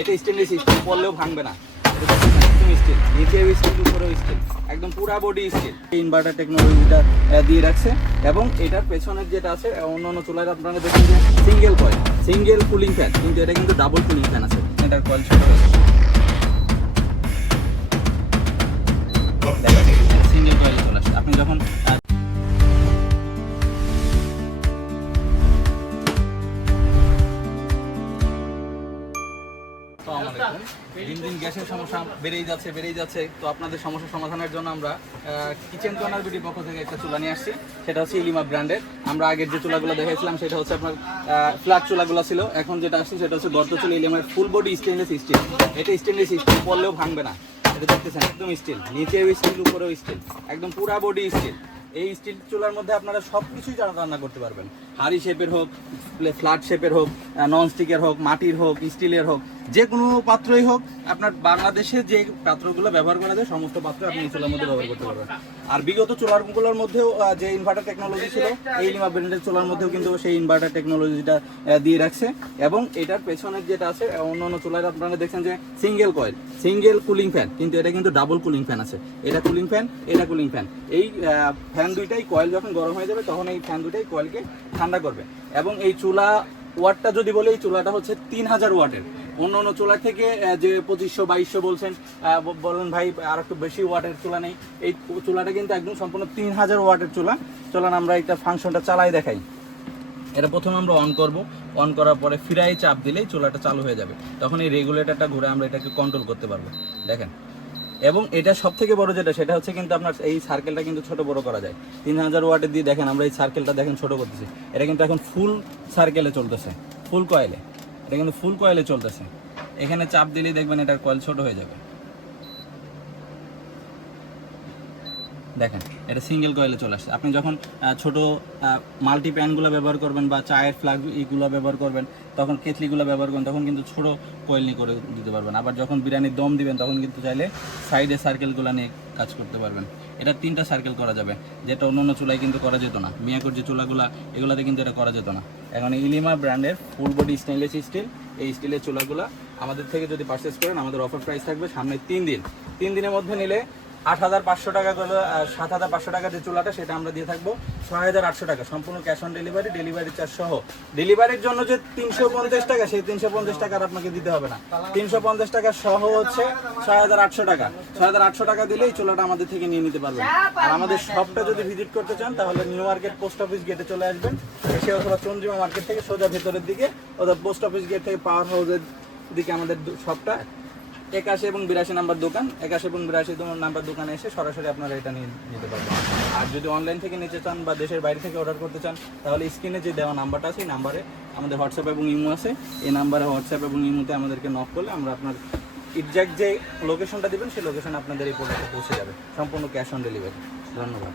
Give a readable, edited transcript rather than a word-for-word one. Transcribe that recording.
এটা stainless steel, পড়লেও ভাঙবে না। একদম স্টিল, নিচেও স্টিল, উপরেও স্টিল, একদম পুরা বডি স্টিল। ইনভার্টার টেকনোলজিটা দিয়ে রাখছে এবং এটার পেছনের যেটা আছে অন্য অন্য চুলায় আপনারা দেখেন যে single coil, single cooling fan, কিন্তু এটা কিন্তু ডাবল কুলিং ফ্যান আছে। এটার কয়েল ছোট আছে, সিঙ্গেল কয়েলে চলে আসে। আপনি যখন দিন দিন গ্যাসের সমস্যা বেড়েই যাচ্ছে। তো আপনাদের সমস্যা সমাধানের জন্য আমরা কিচেন কর্নার বিডির পক্ষ থেকে একটা চুলা নিয়ে আসছি। সেটা হচ্ছে ইলিমা ব্র্যান্ডের। আমরা আগের যে চুলাগুলো দেখাইছিলাম সেটা হচ্ছে আপনার ফ্ল্যাট চুলাগুলো ছিল। এখন যেটা আসছে সেটা হচ্ছে গর্ত চুলা, ইলিমার ফুল বডি স্টেনলেস স্টিল। এটা স্টেনলেস স্টিল, পড়লেও ভাঙবে না। এটা দেখতেছেন একদম স্টিল, নিচেও স্টিল, উপরেও স্টিল, একদম পুরা বডি স্টিল। এই স্টিল চুলার মধ্যে আপনারা সব কিছুই রান্না করতে পারবেন। হাড়ি শেপের হোক, ফ্ল্যাট শেপের হোক, নন স্টিকের হোক, মাটির হোক, স্টিলের হোক, যে কোনো পাত্রই হোক, আপনার বাংলাদেশে যে পাত্রগুলো ব্যবহার করা যায় সমস্ত পাত্র আপনি এই চুলার মধ্যে ব্যবহার করতে পারবেন। আর বিগত চুলাগুলোর মধ্যেও যে ইনভার্টার টেকনোলজি ছিল, এই লিমা ব্র্যান্ডের চুলার মধ্যেও কিন্তু সেই ইনভার্টার টেকনোলজিটা দিয়ে রাখছে। এবং এটার পেছনের যেটা আছে অন্য অন্য চুলায় আপনারা দেখছেন যে single coil, single cooling fan, কিন্তু এটা কিন্তু ডাবল কুলিং ফ্যান আছে। এটা কুলিং ফ্যান, এটা কুলিং ফ্যান। এই ফ্যান দুইটাই কয়েল যখন গরম হয়ে যাবে তখন এই ফ্যান দুইটাই কয়েলকে ঠান্ডা করবে। এবং এই চুলা ওয়াটটা যদি বলে, এই চুলাটা হচ্ছে 3000 ওয়াটের। অন্য অন্য চুলার থেকে যে 2500-2200 বলছেন, বলেন ভাই আর একটু বেশি ওয়াটের চুলা নেই, এই চুলাটা কিন্তু একদম সম্পূর্ণ 3000 ওয়াটের চুলা। চলেন আমরা একটা ফাংশনটা চালাই দেখাই। এটা প্রথমে আমরা অন করব, অন করার পরে ফিরাই চাপ দিলেই চুলাটা চালু হয়ে যাবে। তখন এই রেগুলেটরটা ঘুরে আমরা এটাকে কন্ট্রোল করতে পারবো, দেখেন। এবং এটা সব থেকে বড় যেটা সেটা হচ্ছে কিন্তু আপনার এই সার্কেলটা কিন্তু ছোট বড় করা যায়। 3000 ওয়াটের দিয়ে দেখেন আমরা এই সার্কেলটা দেখেন ছোট করতেছি। এটা কিন্তু এখন ফুল সার্কেলে চলতেছে, ফুল কয়েলে। এটা কিন্তু ফুল কয়েলে চলতেছে। এখানে চাপ দিলেই দেখবেন এটার কয়েল ছোট হয়ে যাবে, দেখেন এটা সিঙ্গেল কয়েলে চলে আসছে। আপনি যখন ছোট মাল্টি প্যানগুলো ব্যবহার করবেন বা চায়ের ফ্লাগ ইগুলো ব্যবহার করবেন, তখন কেটলিগুলো ব্যবহার করবেন, তখন কিন্তু ছোট কয়েল নিয়ে করে দিতে পারবেন। আবার যখন বিরিয়ানির দম দিবেন তখন কিন্তু চাইলে সাইডে সার্কেলগুলো নিয়ে কাজ করতে পারবেন। এটা 3টা সার্কেল করা যাবে, যেটা অন্য অন্য চুলায় কিন্তু করা যেত না। মিয়াকোর যে চুলাগুলো এগুলোতে কিন্তু এটা করা যেত না। এখন ইলিমা ব্র্যান্ডের ফুল বডি স্টেনলেস স্টিল, এই স্টিলের চুলাগুলো আমাদের থেকে যদি পারচেস করেন, আমাদের অফার প্রাইস থাকবে সামনে 3 দিন। 3 দিনের মধ্যে নিলে 8500 টাকা করে, 7500 টাকা যে চুলাটা সেটা আমরা দিয়ে থাকবো 6800 টাকা, সম্পূর্ণ cash on delivery, delivery charge সহ। ডেলিভারির জন্য যে 350 টাকা, সেই 350 টাকা আর আপনাকে দিতে হবে না। 350 টাকা সহ হচ্ছে 6800 টাকা। 6800 টাকা দিলে এই চুলাটা আমাদের থেকে নিয়ে নিতে পারবেন। আর আমাদের শপটা যদি ভিজিট করতে চান তাহলে নিউ মার্কেট পোস্ট অফিস গেটে চলে আসবেন, এসে অথবা চন্দ্রিমা মার্কেট থেকে সোজা ভেতরের দিকে অথবা পোস্ট অফিস গেট থেকে পাওয়ার হাউসের দিকে আমাদের শপটা। 81 এবং 82 নাম্বার দোকান, 81 এবং 82 নাম্বার দোকানে এসে সরাসরি আপনারা এটা নিয়ে নিতে পারবেন। আর যদি অনলাইন থেকে নিতে চান বা দেশের বাইরে থেকে অর্ডার করতে চান তাহলে স্ক্রিনে যে দেওয়া নাম্বারটা আছে এই নাম্বারে আমাদের হোয়াটসঅ্যাপ এবং ইমো আছে। এই নাম্বারে হোয়াটসঅ্যাপ এবং ইমোতে আমাদেরকে নক করলে আমরা আপনার এক্সাক্ট যে লোকেশনটা দেবেন সেই লোকেশনে আপনাদের এই প্রোডাক্টটা পৌঁছে যাবে, সম্পূর্ণ ক্যাশ অন ডেলিভারি। ধন্যবাদ।